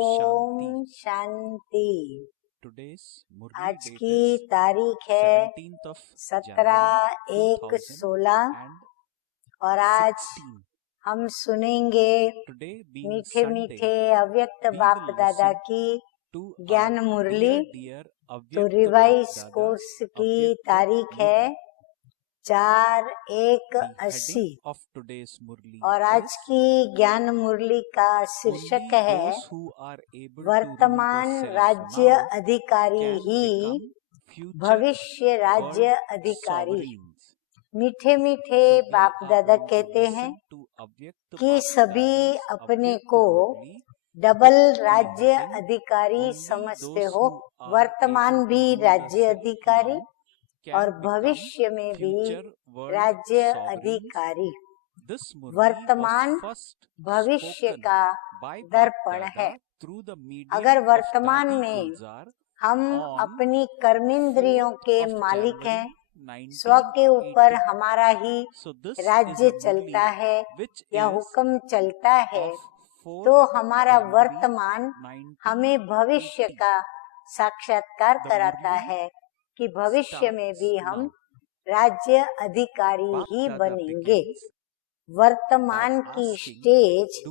ओम शांति। आज की तारीख है 17/1/16 और आज हम सुनेंगे मीठे मीठे अव्यक्त बाप दादा की ज्ञान मुरली। तो रिवाइज कोर्स की तारीख है 4/1/80 और आज की ज्ञान मुरली का शीर्षक है वर्तमान राज्य अधिकारी ही भविष्य राज्य अधिकारी। मीठे मीठे बाप दादा कहते हैं कि सभी अपने को डबल राज्य अधिकारी समझते हो, वर्तमान भी राज्य अधिकारी और भविष्य में भी राज्य अधिकारी। वर्तमान भविष्य का दर्पण है। अगर वर्तमान में हम अपनी कर्मेंद्रियों के मालिक हैं, स्व के ऊपर हमारा ही राज्य चलता है या हुक्म चलता है, तो हमारा वर्तमान हमें भविष्य का साक्षात्कार कराता है कि भविष्य में भी हम राज्य अधिकारी ही बनेंगे। वर्तमान की स्टेज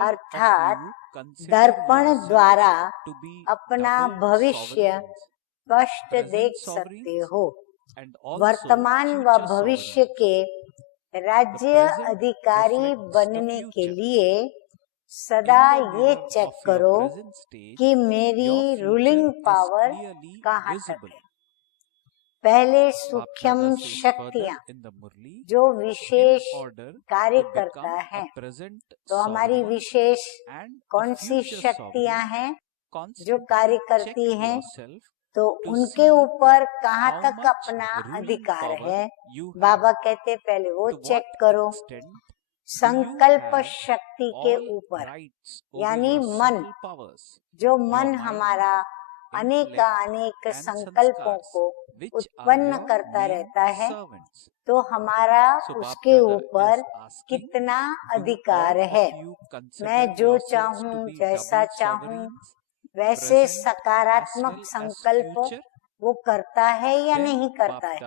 अर्थात दर्पण द्वारा अपना भविष्य स्पष्ट देख सकते हो। वर्तमान व भविष्य के राज्य अधिकारी बनने के लिए सदा ये चेक करो कि मेरी रूलिंग पावर कहाँ तक है। पहले सूक्ष्म शक्तियाँ जो विशेष कार्य करता है, तो हमारी विशेष कौन सी शक्तियाँ हैं जो कार्य करती हैं, तो उनके ऊपर कहाँ तक अपना अधिकार है। बाबा कहते पहले वो चेक करो। संकल्प शक्ति के ऊपर यानी मन, जो मन हमारा अनेक संकल्पों को उत्पन्न करता रहता है, तो हमारा उसके ऊपर कितना अधिकार है। मैं जो चाहूँ, जैसा चाहूँ वैसे सकारात्मक संकल्प वो करता है या नहीं करता है।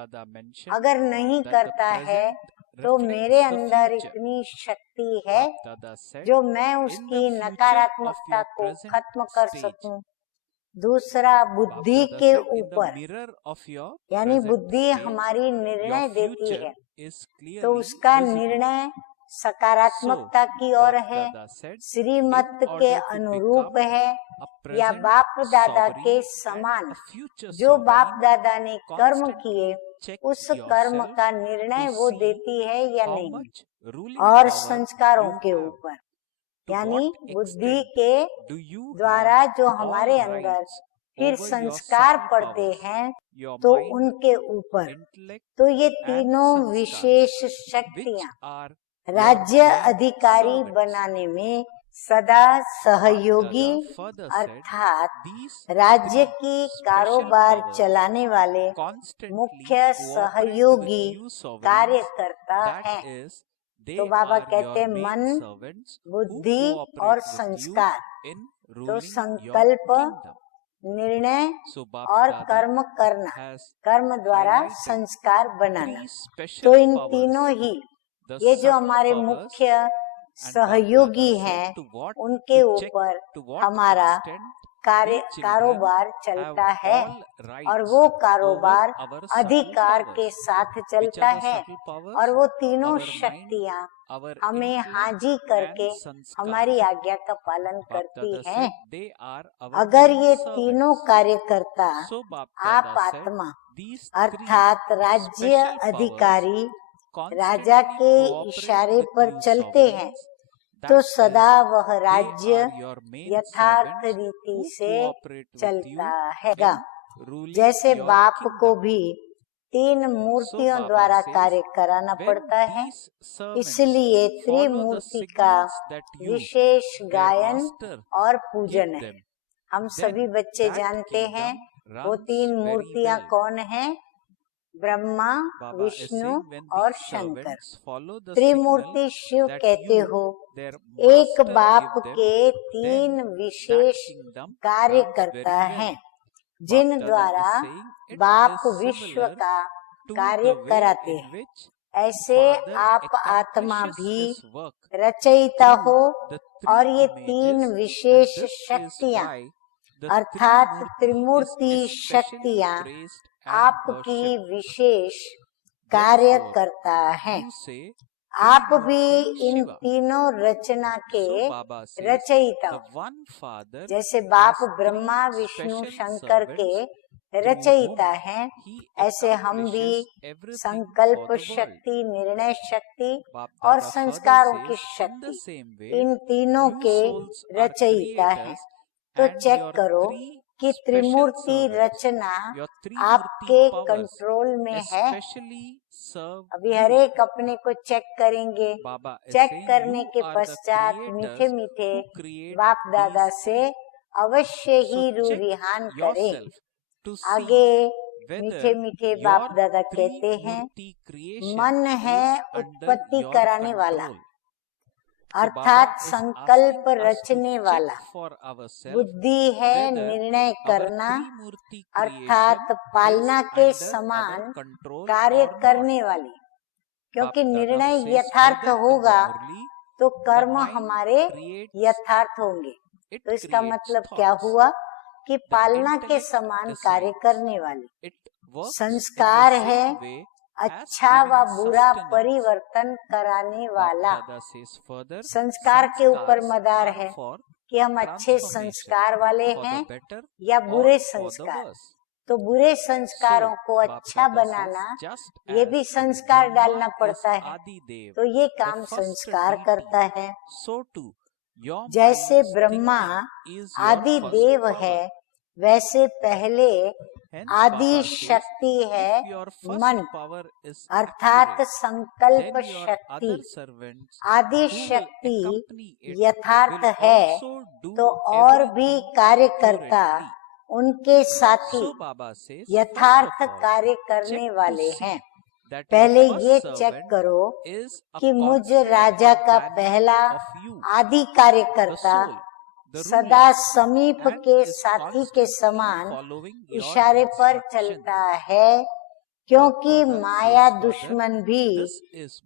अगर नहीं करता है तो मेरे अंदर इतनी शक्ति है जो मैं उसकी नकारात्मकता को खत्म कर सकूं। दूसरा बुद्धि के ऊपर, यानी बुद्धि हमारी निर्णय देती है, तो उसका निर्णय सकारात्मकता की ओर है, श्रीमत के अनुरूप है या बाप दादा के समान। जो बाप दादा ने कर्म किए उस कर्म का निर्णय वो देती है या नहीं। और संस्कारों के ऊपर, यानी बुद्धि के द्वारा जो हमारे अंदर फिर संस्कार पड़ते हैं, तो उनके ऊपर। तो ये तीनों विशेष शक्तियाँ राज्य अधिकारी बनाने में सदा सहयोगी अर्थात राज्य की कारोबार चलाने वाले मुख्य सहयोगी कार्यकर्ता हैं। तो बाबा कहते हैं मन, बुद्धि और संस्कार। तो संकल्प, निर्णय और कर्म करना, कर्म द्वारा संस्कार बनाना। तो इन तीनों ही ये जो हमारे मुख्य सहयोगी हैं, उनके ऊपर हमारा कारोबार चलता है और वो कारोबार अधिकार के साथ चलता है। और वो तीनों शक्तियाँ हमें हाजी करके हमारी आज्ञा का पालन करती हैं। अगर ये तीनों कार्यकर्ता आप आत्मा अर्थात राज्य अधिकारी राजा के इशारे पर चलते हैं, तो सदा वह राज्य यथार्थ रीति से चलता है। जैसे बाप को भी 3 मूर्तियों द्वारा कार्य कराना पड़ता है, इसलिए त्रिमूर्ति का विशेष गायन और पूजन है। हम सभी बच्चे जानते हैं वो 3 मूर्तियाँ कौन हैं। ब्रह्मा, विष्णु और शंकर। त्रिमूर्ति शिव कहते हो, एक बाप के 3 विशेष कार्य करता है, जिन द्वारा बाप विश्व का कार्य कराते हैं। ऐसे आप आत्मा भी रचयिता हो, और ये 3 विशेष शक्तियाँ अर्थात त्रिमूर्ति शक्तियाँ आपकी विशेष कार्य करता है। आप भी इन तीनों रचना के रचयिता हो। जैसे बाप ब्रह्मा, विष्णु, शंकर के रचयिता हैं, ऐसे हम भी संकल्प शक्ति, निर्णय शक्ति और संस्कारों की शक्ति, इन तीनों के रचयिता हैं। तो चेक करो कि त्रिमूर्ति रचना आपके कंट्रोल में है। अभी हर एक अपने को चेक करेंगे। चेक करने के पश्चात मीठे मीठे बाप दादा से अवश्य ही रूरिहान करें। आगे मीठे मीठे बाप दादा कहते हैं, मन है उत्पत्ति कराने वाला, अर्थात संकल्प रचने वाला। बुद्धि है निर्णय करना, अर्थात पालना के समान कार्य करने वाली। क्योंकि निर्णय यथार्थ होगा तो कर्म हमारे यथार्थ होंगे। तो इसका मतलब क्या हुआ कि पालना के समान कार्य करने वाली। संस्कार है अच्छा व बुरा परिवर्तन कराने वाला। संस्कार के ऊपर मदार है कि हम अच्छे संस्कार वाले हैं या बुरे संस्कार। तो बुरे संस्कारों को अच्छा बनाना, ये भी संस्कार डालना पड़ता है। तो ये काम संस्कार करता है। जैसे ब्रह्मा आदि देव है, वैसे पहले आदि शक्ति है मन, अर्थात संकल्प शक्ति। आदि शक्ति यथार्थ है तो और भी कार्यकर्ता उनके साथी यथार्थ कार्य करने वाले हैं। पहले ये चेक करो कि मुझ राजा का पहला आदि कार्यकर्ता सदा समीप के साथी के समान इशारे पर चलता है, क्योंकि माया दुश्मन भी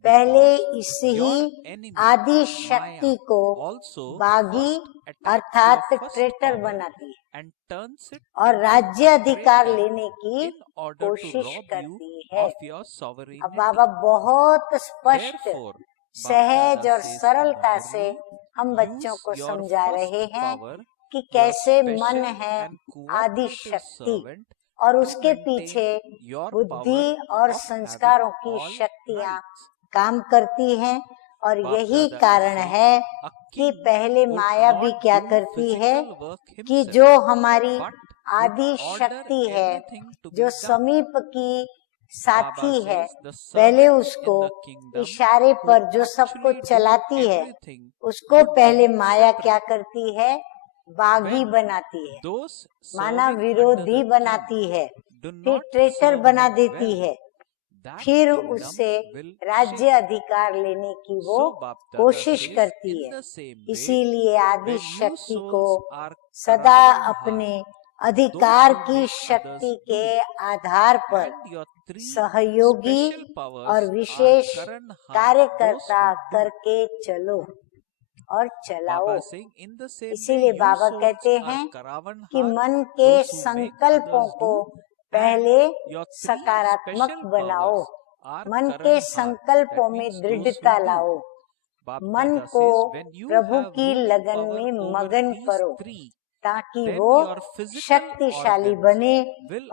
पहले इस ही आदि शक्ति को बागी अर्थात ट्रेटर बनाती है और राज्य अधिकार लेने की कोशिश करती है। अब बाबा बहुत स्पष्ट, सहज और सरलता से हम बच्चों को समझा रहे हैं कि कैसे मन है आदि शक्ति और उसके पीछे बुद्धि और संस्कारों की शक्तियाँ काम करती हैं। और यही कारण है कि पहले माया भी क्या करती है कि जो हमारी आदि शक्ति है, जो समीप की साथी है, पहले उसको इशारे पर जो सबको चलाती है, उसको पहले माया क्या करती है, बागी बनाती है, माना विरोधी बनाती है, फिर ट्रेटर बना देती है, फिर उससे राज्य अधिकार लेने की वो कोशिश करती है। इसीलिए आदि शक्ति को सदा अपने अधिकार की शक्ति के आधार पर सहयोगी और विशेष कार्यकर्ता करके चलो और चलाओ। इसीलिए बाबा कहते हैं कि मन के संकल्पों को पहले सकारात्मक बनाओ, मन के संकल्पों में दृढ़ता लाओ, मन को प्रभु की लगन में मगन करो, ताकि वो शक्तिशाली बने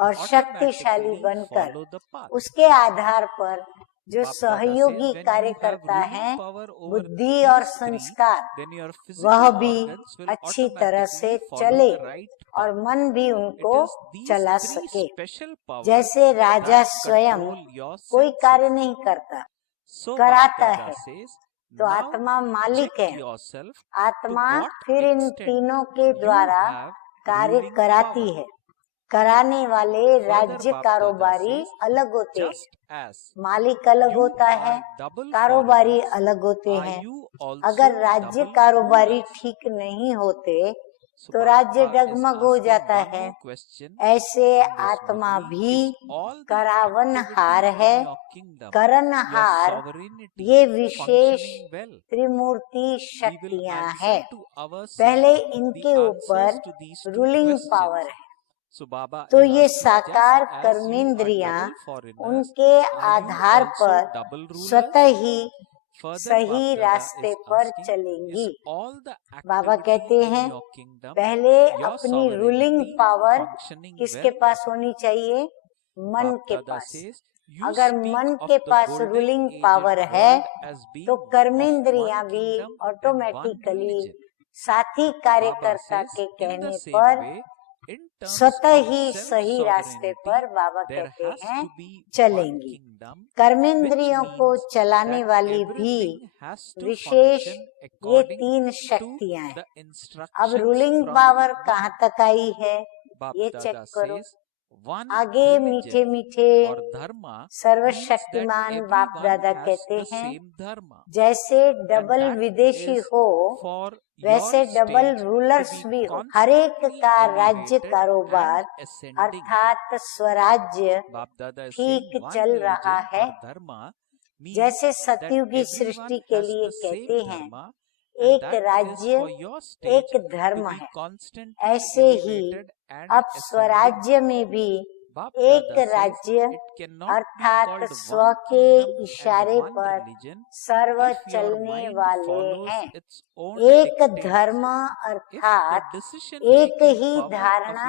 और शक्तिशाली बनकर उसके आधार पर जो सहयोगी कार्यकर्ता हैं, बुद्धि और संस्कार, वह भी अच्छी तरह से चले और मन भी उनको चला सके। जैसे राजा स्वयं कोई कार्य नहीं करता, कराता है, तो आत्मा मालिक है। आत्मा फिर इन तीनों के द्वारा कार्य कराती है। कराने वाले राज्य कारोबारी अलग होते हैं, मालिक अलग होता है, कारोबारी अलग होते हैं। अगर राज्य कारोबारी ठीक नहीं होते तो राज्य डगमग हो जाता है। ऐसे आत्मा भी करावनहार है, करनहार। ये विशेष त्रिमूर्ति शक्तियां हैं। पहले इनके ऊपर रूलिंग पावर है, तो ये साकार कर्मेंद्रियां उनके आधार पर स्वतः ही सही रास्ते पर चलेंगी। बाबा कहते हैं पहले अपनी रूलिंग पावर किसके पास होनी चाहिए? मन के पास। अगर मन के पास रूलिंग पावर है तो कर्मेंद्रियां भी ऑटोमेटिकली साथी कार्यकर्ता के कहने पर स्वतः ही सही रास्ते पर बाबा कहते हैं चलेंगी। कर्मेंद्रियों को चलाने वाली भी विशेष ये तीन शक्तियां हैं। अब रूलिंग पावर कहाँ तक आई है ये चेक करो। आगे मीठे मीठे सर्वशक्तिमान बाप दादा कहते हैं जैसे डबल विदेशी हो वैसे डबल रूलर्स भी हो। हर एक का राज्य कारोबार अर्थात स्वराज्य ठीक चल रहा है। जैसे सतयुगी सृष्टि के लिए कहते हैं एक राज्य एक धर्म है, ऐसे ही अब स्वराज्य में भी एक राज्य अर्थात स्व के इशारे पर सर्व चलने वाले हैं। एक धर्म अर्थात एक ही धारणा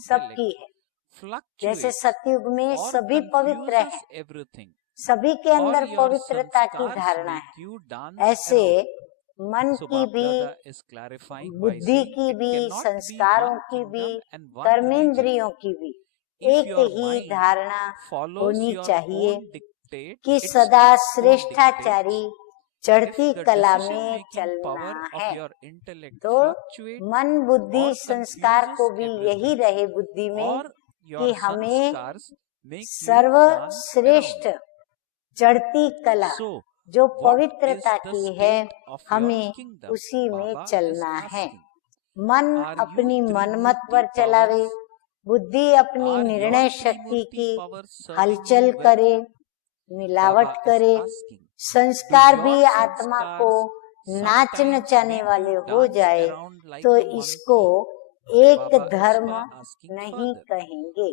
सबकी है। जैसे सतयुग में सभी पवित्र हैं, सभी के अंदर पवित्रता की धारणा है। ऐसे मन की भी, बुद्धि की भी, संस्कारों की भी, कर्मेंद्रियों की भी एक ही धारणा होनी चाहिए कि सदा श्रेष्ठाचारी चढ़ती कला में चलना है। तो मन बुद्धि संस्कार को भी यही रहे बुद्धि में कि हमें सर्वश्रेष्ठ चढ़ती कला जो पवित्रता की है हमें उसी में चलना है। मन अपनी मनमत पर चलावे, बुद्धि अपनी निर्णय शक्ति की हलचल करे, मिलावट करे, संस्कार भी आत्मा को नाच नचाने वाले हो जाए तो इसको एक धर्म नहीं कहेंगे।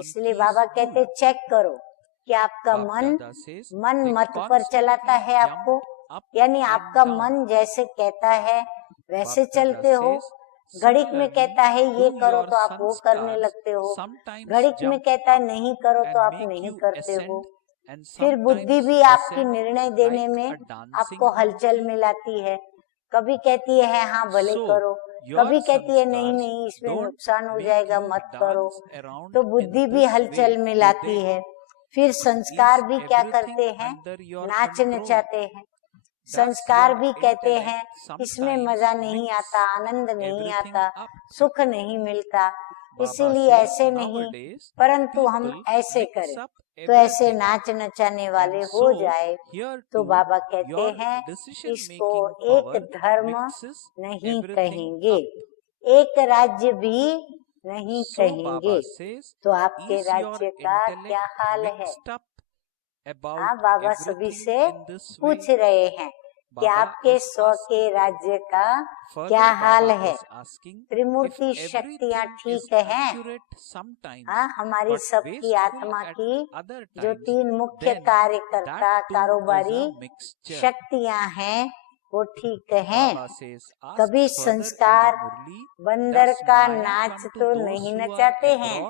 इसलिए बाबा कहते चेक करो कि आपका मन मत पर चलाता है आपको, यानी आपका मन जैसे कहता है वैसे चलते हो। घड़िक में कहता है ये करो तो आप वो करने लगते हो, घड़िक में कहता है नहीं करो तो आप नहीं करते हो। फिर बुद्धि भी आपकी निर्णय देने में आपको हलचल मिलाती है, कभी कहती है हाँ भले करो, कभी कहती है नहीं नहीं इसमें नुकसान हो जाएगा मत करो। तो बुद्धि भी हलचल मिलाती है। फिर संस्कार भी क्या करते हैं, नाच नचाते हैं। संस्कार भी कहते हैं इसमें मजा नहीं आता, आनंद नहीं आता, सुख नहीं मिलता, इसीलिए ऐसे नहीं, परंतु हम ऐसे करें तो ऐसे नाच नचाने वाले हो जाए। तो बाबा कहते हैं इसको एक धर्म नहीं कहेंगे, एक राज्य भी नहीं कहेंगे। तो आपके राज्य का क्या हाल है? बाबा सभी से पूछ रहे हैं कि आपके स्व के राज्य का क्या हाल है? त्रिमूर्ति शक्तियाँ ठीक हैं? हमारी सबकी आत्मा की जो तीन मुख्य कार्यकर्ता कारोबारी शक्तियाँ हैं वो ठीक हैं। कभी संस्कार बंदर का नाच तो नहीं नचाते हैं।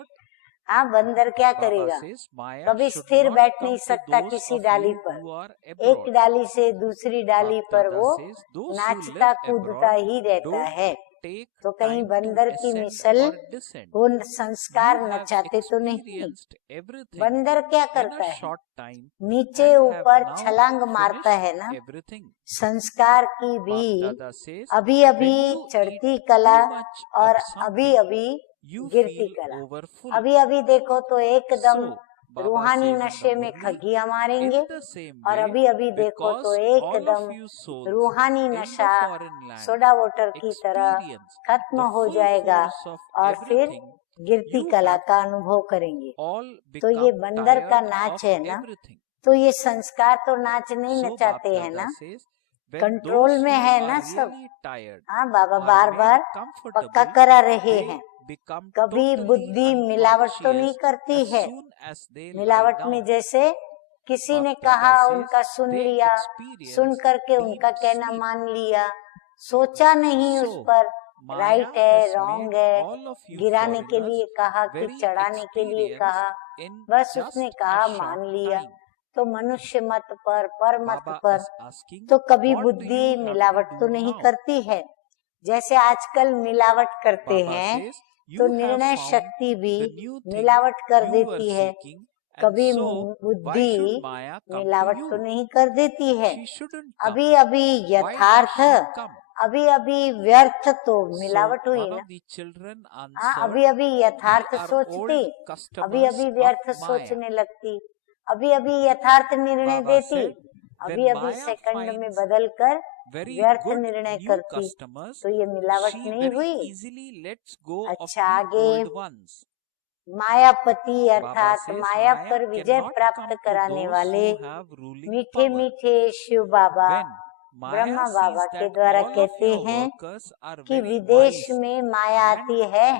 बंदर क्या करेगा, कभी स्थिर बैठ नहीं सकता किसी डाली पर, एक डाली से दूसरी डाली पर वो नाचता कूदता ही रहता है। तो कहीं बंदर की मिसल वो संस्कार नचाते तो नहीं। बंदर क्या करता है, नीचे ऊपर छलांग मारता है ना। संस्कार की भी अभी अभी चढ़ती कला और अभी अभी गिरती कला। अभी अभी देखो तो एकदम रूहानी नशे में खगिया मारेंगे, और अभी अभी देखो तो एकदम रूहानी नशा सोडा वाटर की तरह खत्म हो जाएगा, और फिर गिरती कला का अनुभव करेंगे। तो ये बंदर का नाच है ना, तो ये संस्कार तो नाच नहीं नचाते हैं ना, कंट्रोल में है ना सब। हाँ, बाबा बार बार पक्का करा रहे हैं। कभी बुद्धि मिलावट तो नहीं करती है। मिलावट में जैसे किसी ने कहा उनका सुन लिया, सुन करके उनका कहना मान लिया, सोचा नहीं उस पर राइट है रॉन्ग है, गिराने के लिए कहा कि चढ़ाने के लिए कहा, बस उसने कहा मान लिया। तो मनुष्य मत पर मत पर तो कभी बुद्धि मिलावट तो नहीं करती है। जैसे आजकल मिलावट करते हैं तो निर्णय शक्ति भी मिलावट कर देती है। कभी बुद्धि मिलावट तो नहीं कर देती है। अभी अभी यथार्थ, अभी अभी व्यर्थ तो मिलावट हुई ना। हाँ, अभी अभी यथार्थ सोचती, अभी अभी व्यर्थ सोचने लगती, अभी अभी यथार्थ निर्णय देती, अभी अभी सेकंड में बदलकर व्यर्थ निर्णय करती, तो ये मिलावट नहीं हुई। अच्छा, आगे मायापति अर्थात माया पर विजय प्राप्त कराने वाले मीठे मीठे शिव बाबा ब्रह्मा बाबा के द्वारा कहते हैं कि विदेश में माया आती है,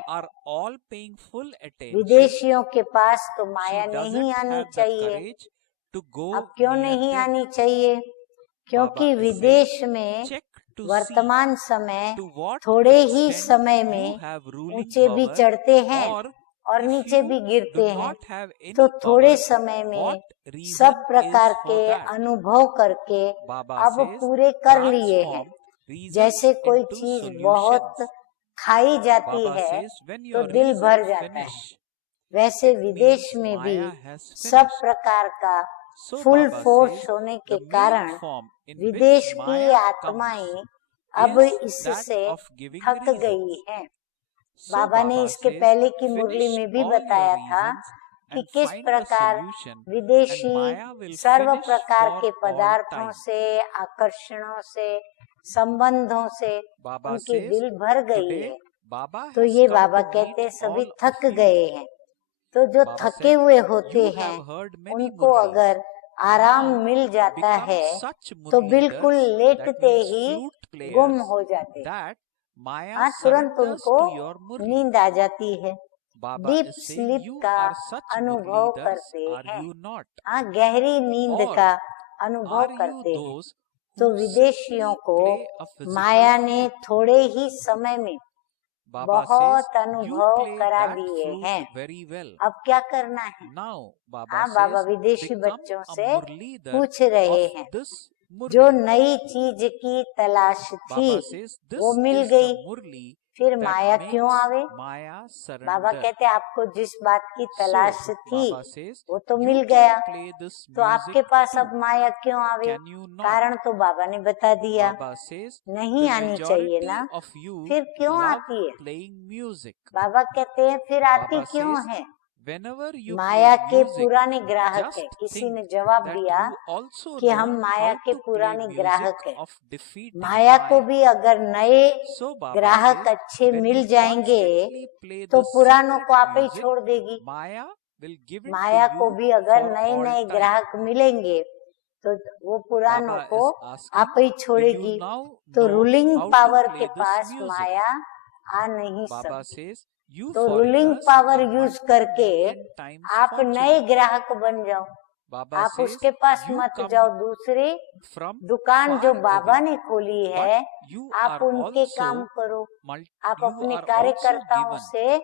विदेशियों के पास तो माया नहीं आनी चाहिए। अब क्यों नहीं आनी चाहिए? क्योंकि विदेश में वर्तमान समय थोड़े ही समय में ऊंचे भी चढ़ते हैं और नीचे भी गिरते हैं, तो थोड़े समय में सब प्रकार के अनुभव करके अब पूरे कर लिए हैं। जैसे कोई चीज बहुत खाई जाती है तो दिल भर जाता है, वैसे विदेश में भी सब प्रकार का फुल फोर्स होने के कारण विदेश की आत्माएं अब इससे थक गई हैं। बाबा ने इसके पहले की मुरली में भी बताया था कि किस प्रकार विदेशी सर्व प्रकार के पदार्थों से, आकर्षणों से, संबंधों से उनकी दिल भर गई है। तो ये बाबा कहते हैं सभी थक गए हैं। तो जो थके हुए होते हैं उनको अगर आराम मिल जाता है तो बिल्कुल लेटते ही गुम हो जाते हैं। हाँ, तुरंत उनको नींद आ जाती है, डीप स्लीप का अनुभव करते हैं। हाँ, गहरी नींद का अनुभव करते हैं। तो विदेशियों को माया ने थोड़े ही समय में बहुत अनुभव करा दिए हैं। अब क्या करना है? हाँ, बाबा विदेशी बच्चों से पूछ रहे हैं, जो नई चीज की तलाश थी वो मिल गई, फिर माया क्यों आवे? बाबा कहते आपको जिस बात की तलाश थी वो तो मिल गया, तो आपके पास अब माया क्यों आवे? कारण तो बाबा ने बता दिया, नहीं आनी चाहिए ना, फिर क्यों आती है? बाबा कहते हैं फिर आती क्यों है? माया के पुराने ग्राहक है। किसी ने जवाब दिया कि हम माया के पुराने ग्राहक हैं। माया को भी अगर नए ग्राहक अच्छे मिल जाएंगे तो पुरानों को आप ही छोड़ देगी। माया को भी अगर नए नए ग्राहक मिलेंगे तो वो पुरानों को आप ही छोड़ेगी। तो रूलिंग पावर के पास माया आ नहीं सकती। तो रूलिंग पावर यूज करके आप नए ग्राहक बन जाओ। आप उसके पास मत जाओ, दूसरे दुकान जो बाबा ने खोली है आप उनके काम करो। आप अपने कार्यकर्ताओं से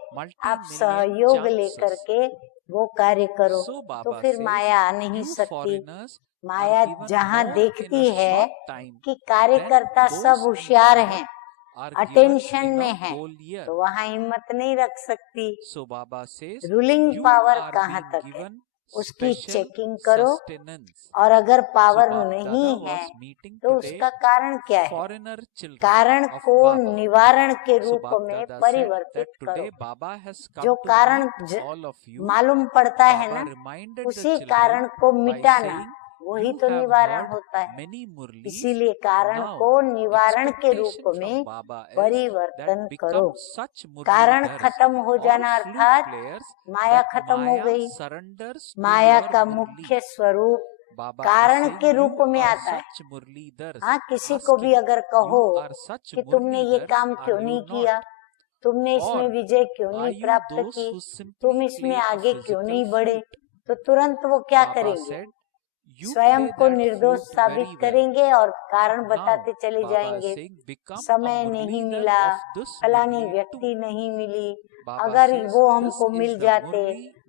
आप सहयोग लेकर के वो कार्य करो, तो फिर माया आ नहीं सकती। माया जहाँ देखती है कि कार्यकर्ता सब होशियार हैं, अटेंशन में है, तो वहाँ हिम्मत नहीं रख सकती। रूलिंग पावर कहाँ तक है? उसकी चेकिंग करो, और अगर पावर नहीं है तो उसका कारण क्या है? कारण को निवारण के रूप में परिवर्तित करो। जो कारण मालूम पड़ता है ना, उसी कारण को मिटाना, वही तो निवारण होता है। इसीलिए कारण को निवारण के रूप में परिवर्तन करो। कारण खत्म हो जाना अर्थात माया खत्म हो गई। माया का मुख्य स्वरूप कारण के रूप में आता है। हाँ, किसी को भी अगर कहो कि तुमने ये काम क्यों नहीं किया, तुमने इसमें विजय क्यों नहीं प्राप्त की, तुम इसमें आगे क्यों नहीं बढ़े, तो तुरंत वो क्या करेंगे? स्वयं को निर्दोष साबित करेंगे और कारण बताते चले जाएंगे। समय नहीं मिला, फलानी व्यक्ति नहीं मिली, अगर वो हमको मिल जाते,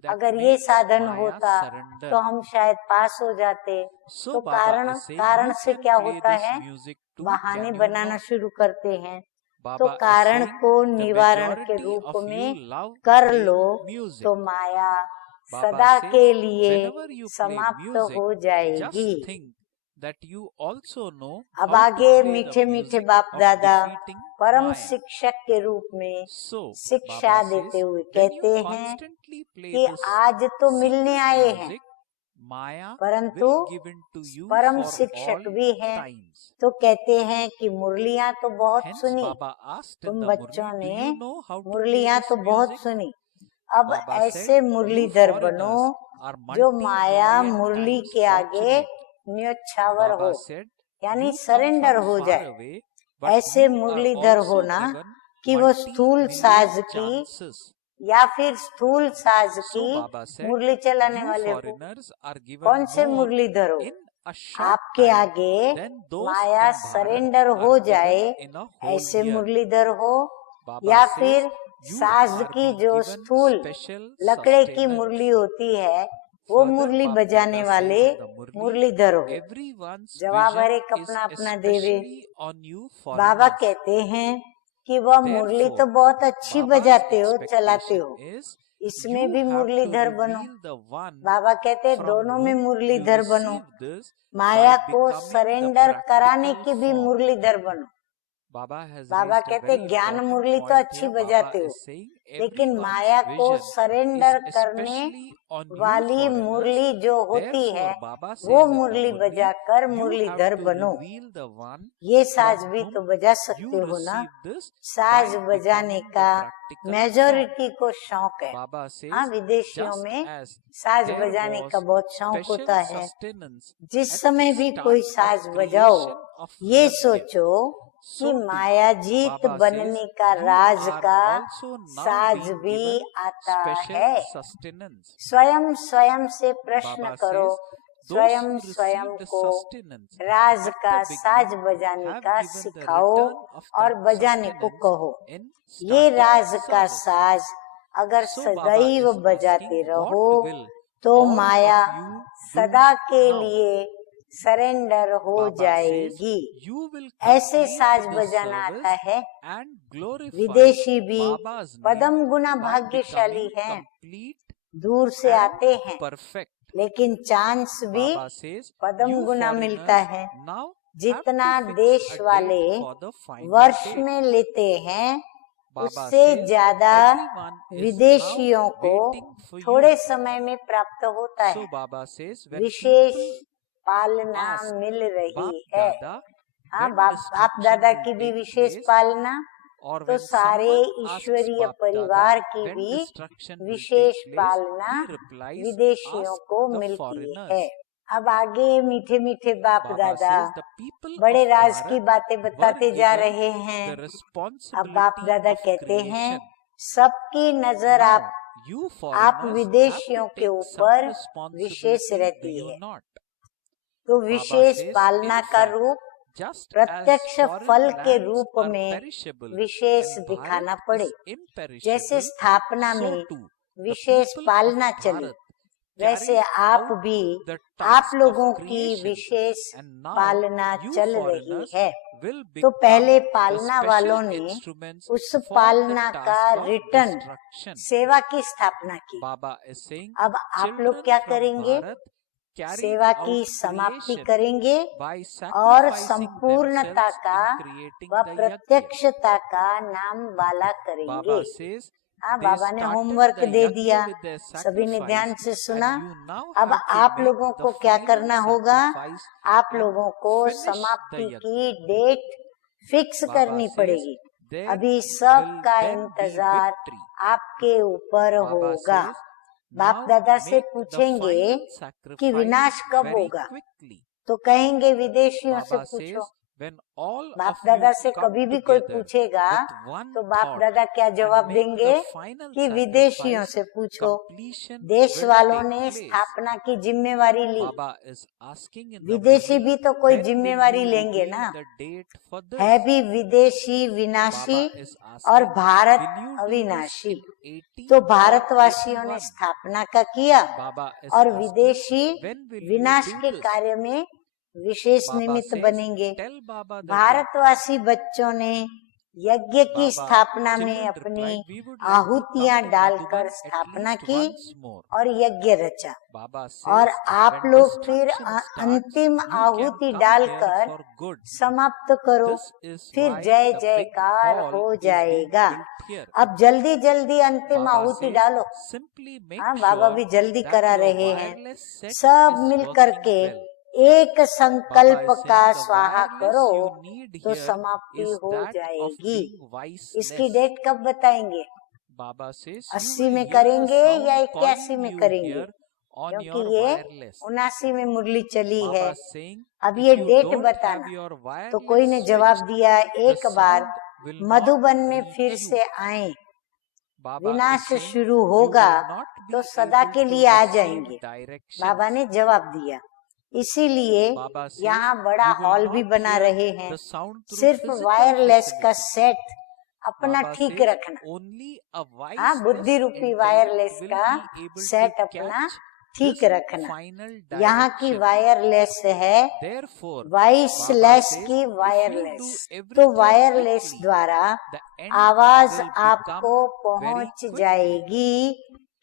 अगर ये साधन होता तो हम शायद पास हो जाते। तो कारण से क्या होता है? बहाने बनाना शुरू करते हैं। तो कारण को निवारण के रूप में कर लो तो माया सदा के लिए समाप्त हो जाएगी। अब आगे मीठे मीठे बाप दादा परम शिक्षक के रूप में शिक्षा देते हुए कहते हैं कि आज तो मिलने आए हैं, परंतु परम शिक्षक भी हैं। तो कहते हैं कि मुरलियां तो बहुत सुनी, तुम बच्चों ने मुरलियां तो बहुत सुनी, अब ऐसे मुरलीधर बनो जो माया मुरली के आगे न्योछावर हो, यानी सरेंडर हो जाए। ऐसे मुरलीधर होना कि वो स्थूल साज की या फिर स्थूल साज की मुरली चलाने वाले हो। कौन से मुरलीधर हो? आपके आगे माया सरेंडर हो जाए ऐसे मुरलीधर हो, या फिर साज की जो स्थूल लकड़े की मुरली होती है वो मुरली बजाने वाले मुरलीधर हो। जवाब हर एक अपना अपना देवे। बाबा कहते हैं कि वह मुरली तो बहुत अच्छी बजाते हो, चलाते हो, इसमें भी मुरलीधर बनो। बाबा कहते दोनों में मुरलीधर बनो, माया को सरेंडर कराने की भी मुरलीधर बनो। बाबा कहते ज्ञान मुरली तो अच्छी बजाते हो, लेकिन माया को सरेंडर करने वाली मुरली जो होती है वो मुरली बजाकर मुरलीधर बनो। ये साज भी तो बजा सकते हो ना। साज बजाने का मेजॉरिटी को शौक है। हाँ, विदेशियों में साज बजाने का बहुत शौक होता है। जिस समय भी कोई साज बजाओ, ये सोचो कि माया जीत बनने का राज का साज भी आता है। स्वयं स्वयं से प्रश्न करो, स्वयं स्वयं को राज का साज बजाने का सिखाओ और बजाने को कहो। ये राज का साज अगर सदैव बजाते रहो तो माया सदा के लिए सरेंडर हो जाएगी। ऐसे साज बजाना आता है। विदेशी भी पदम गुना भाग्यशाली हैं, दूर से आते हैं, लेकिन चांस भी पदम गुना मिलता है। जितना देश वाले वर्ष में लेते हैं उससे ज्यादा विदेशियों को थोड़े समय में प्राप्त होता है। विशेष पालना मिल रही है। हाँ, बाप दादा की भी विशेष पालना, तो सारे ईश्वरीय परिवार की भी विशेष पालना विदेशियों को मिलती है। अब आगे मीठे मीठे बाप दादा बड़े राज की बातें बताते जा रहे हैं। अब बाप दादा कहते हैं सबकी नजर आप विदेशियों के ऊपर विशेष रहती है, तो विशेष पालना का रूप प्रत्यक्ष फल के रूप में विशेष दिखाना पड़े। जैसे स्थापना में विशेष पालना चली, वैसे आप भी आप लोगों की विशेष पालना चल रही है। तो पहले पालना वालों ने उस पालना का रिटर्न सेवा की स्थापना की। अब आप लोग क्या करेंगे? सेवा की समाप्ति करेंगे और संपूर्णता का व प्रत्यक्षता का नाम वाला करेंगे। हाँ, बाबा ने होमवर्क दे दिया, सभी ने ध्यान से सुना। अब आप लोगों को क्या करना होगा? आप लोगों को समाप्ति की डेट फिक्स करनी पड़ेगी। अभी सब का इंतजार आपके ऊपर होगा। बाप दादा से पूछेंगे कि विनाश कब होगा, तो कहेंगे विदेशियों से पूछो। बाप दादा से कभी भी कोई पूछेगा तो बाप दादा क्या जवाब देंगे? कि विदेशियों से पूछो। देश वालों ने स्थापना की जिम्मेवारी ली, विदेशी भी तो कोई जिम्मेवारी लेंगे ना। है भी विदेशी विनाशी और भारत अविनाशी। तो भारतवासियों ने स्थापना का किया और विदेशी विनाश के कार्य में विशेष निमित्त बनेंगे। भारतवासी बच्चों ने यज्ञ की स्थापना में अपनी आहुतियां डालकर स्थापना की और यज्ञ रचा, और आप लोग फिर अंतिम आहुति डालकर समाप्त करो, फिर जय जयकार हो जाएगा। अब जल्दी जल्दी अंतिम आहुति डालो। हाँ, बाबा भी जल्दी करा रहे हैं। सब मिल करके एक संकल्प का स्वाहा करो तो समाप्ति हो जाएगी। इसकी डेट कब बताएंगे? 80 में करेंगे या 81 में करेंगे? क्योंकि ये 79 में मुरली चली है। अब ये डेट बताना। तो कोई ने जवाब दिया, एक बार मधुबन में फिर से आए, विनाश शुरू होगा तो सदा के लिए आ जाएंगे। बाबा ने जवाब दिया। इसीलिए यहाँ बड़ा हॉल भी बना रहे हैं। सिर्फ वायरलेस का सेट अपना ठीक रखना। हाँ, बुद्धि रूपी वायरलेस का सेट अपना ठीक रखना। यहाँ की वायरलेस है, वॉइसलेस की वायरलेस। तो वायरलेस द्वारा आवाज आपको पहुँच जाएगी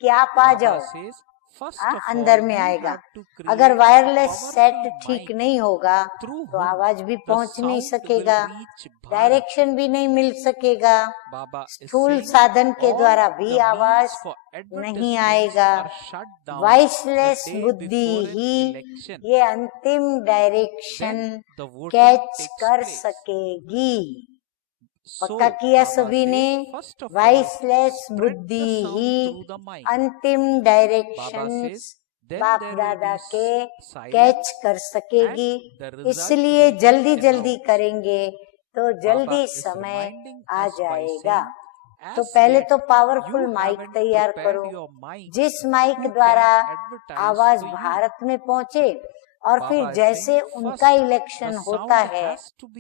कि आप आ जाओ। अंदर में आएगा। अगर वायरलेस सेट ठीक नहीं होगा तो आवाज भी पहुंच नहीं सकेगा, डायरेक्शन भी नहीं मिल सकेगा, स्थूल साधन के द्वारा भी आवाज नहीं आएगा। वॉइसलेस बुद्धि ही ये अंतिम डायरेक्शन कैच कर सकेगी। पक्का किया सभी ने? वॉइसलेस बुद्धि ही अंतिम डायरेक्शन बाप दादा के कैच कर सकेगी। इसलिए जल्दी जल्दी करेंगे तो जल्दी समय आ जाएगा। तो पहले तो पावरफुल माइक तैयार करो, जिस माइक द्वारा आवाज भारत में पहुंचे, और फिर जैसे उनका इलेक्शन होता है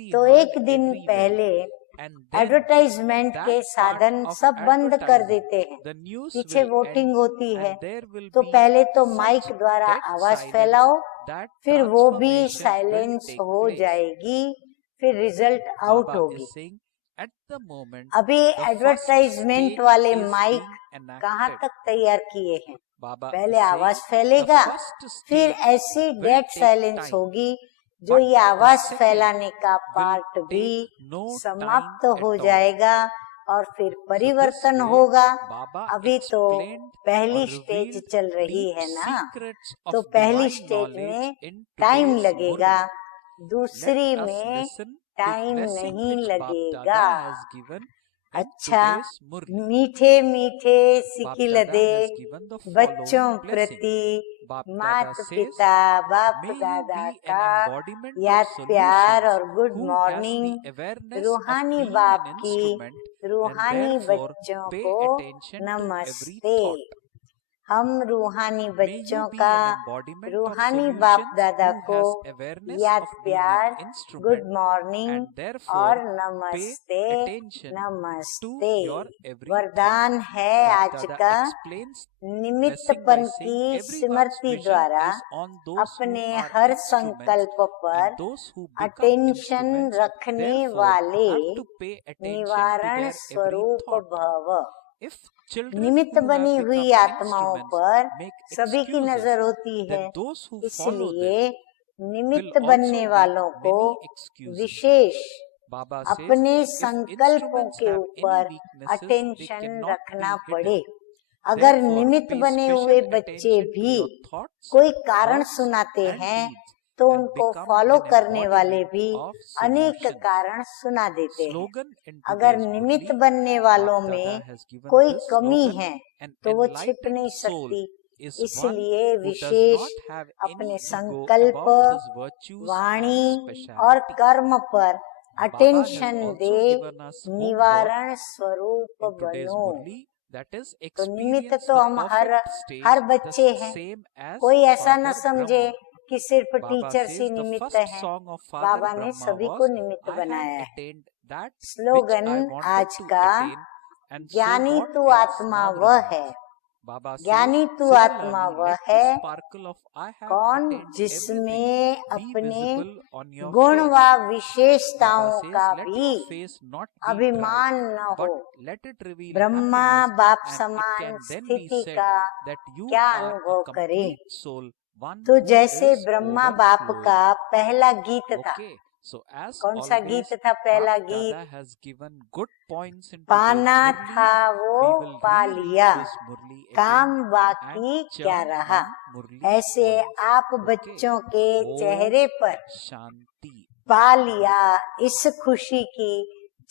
तो एक दिन पहले एडवर्टाइजमेंट के साधन सब बंद कर देते हैं। पीछे वोटिंग होती है तो पहले तो माइक द्वारा आवाज फैलाओ, फिर वो भी साइलेंस हो जाएगी, फिर रिजल्ट आउट होगी। अभी एडवर्टाइजमेंट वाले माइक कहाँ तक तैयार किए हैं? पहले आवाज फैलेगा, फिर ऐसी डेड साइलेंस होगी जो ये आवाज फैलाने का पार्ट भी समाप्त हो जाएगा और फिर परिवर्तन होगा। अभी तो पहली स्टेज चल रही है ना, तो पहली स्टेज में टाइम लगेगा, दूसरी में टाइम नहीं लगेगा। अच्छा, मीठे मीठे सिखिलदे बच्चों प्रति मात पिता बाप दादा का याद प्यार और गुड मॉर्निंग। रूहानी बाप की रूहानी बच्चों को नमस्ते। हम रूहानी बच्चों का रूहानी बाप दादा को याद प्यार, गुड मॉर्निंग और नमस्ते नमस्ते। वरदान है आज का निमित्तपन की स्मृति द्वारा अपने हर संकल्प पर अटेंशन रखने वाले निवारण स्वरूप भव। निमित्त बनी हुई आत्माओं पर सभी की नजर होती है, इसलिए निमित्त बनने वालों को विशेष अपने संकल्पों के ऊपर अटेंशन रखना पड़े। अगर निमित्त बने हुए बच्चे भी कोई कारण सुनाते हैं तो उनको फॉलो करने वाले भी अनेक कारण सुना देते हैं। अगर निमित्त बनने वालों में कोई कमी है तो वो छिप नहीं सकती, इसलिए विशेष अपने संकल्प, वाणी और कर्म पर अटेंशन दे, निवारण स्वरूप बनो। तो निमित्त तो हम हर बच्चे हैं। कोई ऐसा न समझे कि सिर्फ टीचर्स ही निमित्त हैं। बाबा ने सभी को निमित्त बनाया है। स्लोगन आज का, ज्ञानी तू आत्मा वह है, ज्ञानी तू आत्मा वह है कौन जिसमें अपने गुण व विशेषताओं का भी अभिमान न हो। ब्रह्मा बाप समान स्थिति का क्या अनुभव करे। तो जैसे ब्रह्मा बाप का पहला गीत था, कौन सा गीत था पहला गीत? पाना था वो पा लिया, काम बाकी क्या रहा। ऐसे आप बच्चों के चेहरे पर पा लिया इस खुशी की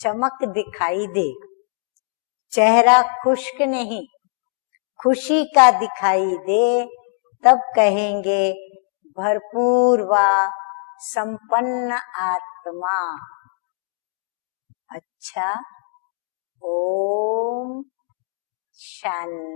चमक दिखाई दे। चेहरा खुश्क नहीं, खुशी का दिखाई दे, तब कहेंगे भरपूर व संपन्न आत्मा। अच्छा, ओम शांति।